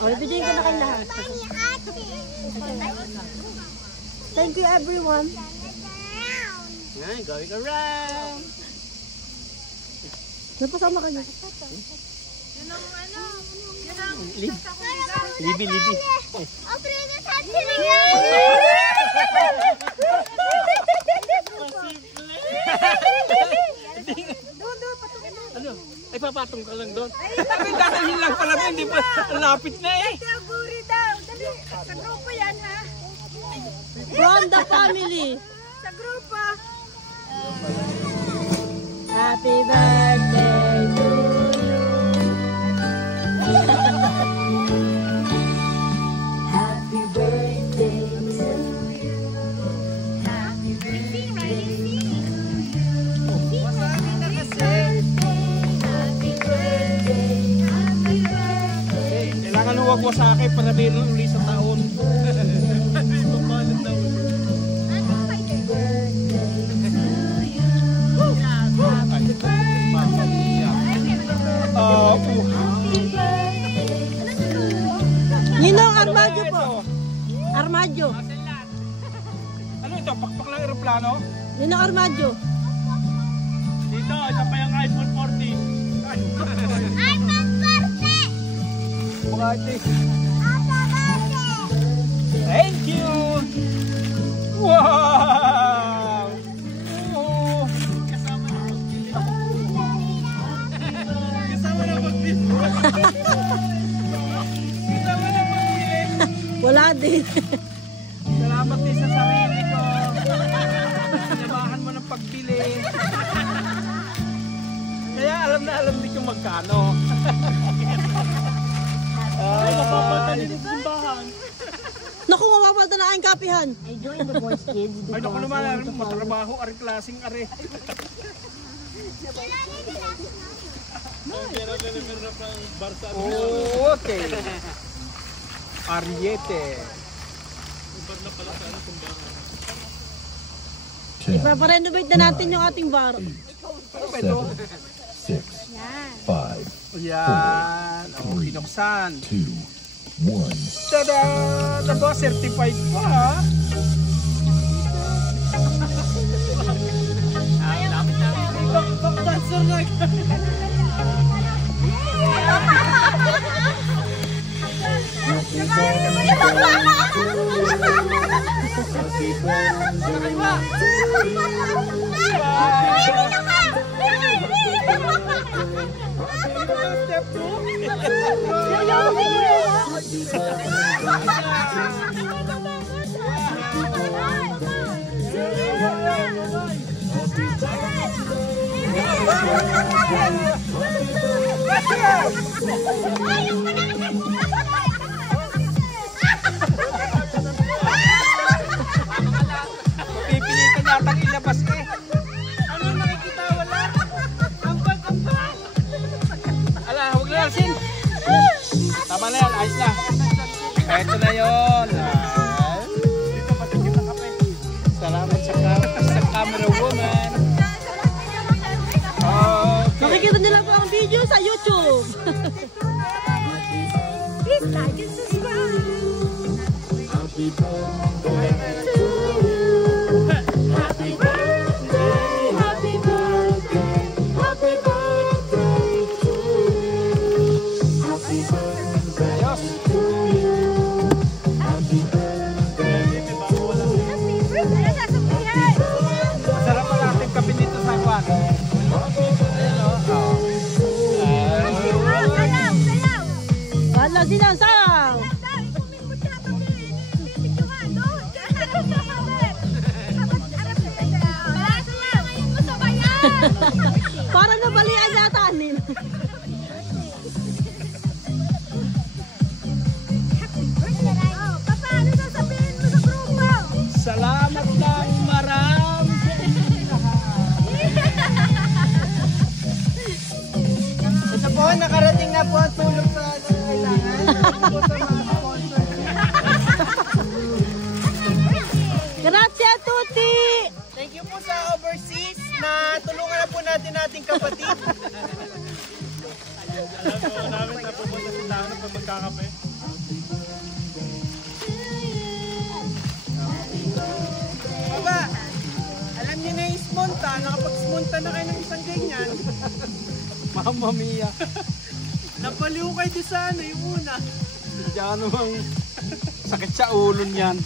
O, ibigay ko na kayo lahat. Thank you everyone. Going around. Napasama ka niya. Yun ang ano? Yun ang Libi. Oh, Princess Happy na yan! Doon, patukin mo. Ano? Ay, papatong ka lang doon. Ay, dadalhin lang pala doon. Hindi pa. Lapit na eh. Guri daw. Dali. Sa grupo yan, ha? From the family. Sa grupo. Happy birthday to you. Happy birthday to you. Happy birthday to you. Happy birthday. Happy birthday. Kailangan huwag wasake para meron uli sa taon. Hindi pa paano taon. Ano kayo? Ninong Armadjo po. Armadjo. Ano ito? Pakpak ng aeroplano? Ninong Armadjo. Dito, ito pa yung iPhone 14. iPhone 40! Bukati. Apa birthday! Thank you! Wow! Oh. Kasama na magbili. Kasama na magbili. Kasama na magbili. Wala din. Salamat din sa sarili ko. Sinabahan mo ng pagbili. Kaya alam na alam din kung magkano. Ay, mapapalta din sa simbahan. Naku, mapapalta na aking kapihan. I joined the boys kids. Ay, naku naman, matrabaho, ari klaseng ari. Okay. Ariete. Ipaparenovate na natin yung ating bar. 7, 6, 5, Yan. Ang pinuksan. 2, 1. Tada! Aba, certified pa ha? Backdancer na. Step 2. Pipilitan natang ilabas eh. Ano nakikita? Wala. Ambag. Ala, huwag na Arsin. Tama na yan, ayos na. Ito na yun. Dito patigil na kape. Salamat sa camera woman. Makikita nila po ang video sa YouTube. Please like and subscribe. Happy birthday. Happy birthday, happy birthday, happy birthday to you. Happy birthday Ayos. to you. Happy birthday. Happy birthday, nasasabihan. Masarap pa natin kape dito sa kwan. Ayan o. Salaw. Wala din ang saw. Para nabalian yata anin. Paano sasabihin mo sa grupo? Salamat ng marami sa inyong lahat. Ito po, nakarating na po ang tulong sa kailangan. Ito po sa mga sponsor. Grazie a tutti. Thank you po sa overseas na tulungan na po natin ating kapatid. Alam mo namin na pupunta sa taon. pa magkakape. Baba, alam niyo na yung smonta. Nakapag-smonta na kayo ng isang ganyan. Mamma mia. Napaliw kayo doon sa ano, yung una. Diyan namang sakit sa ulo niyan.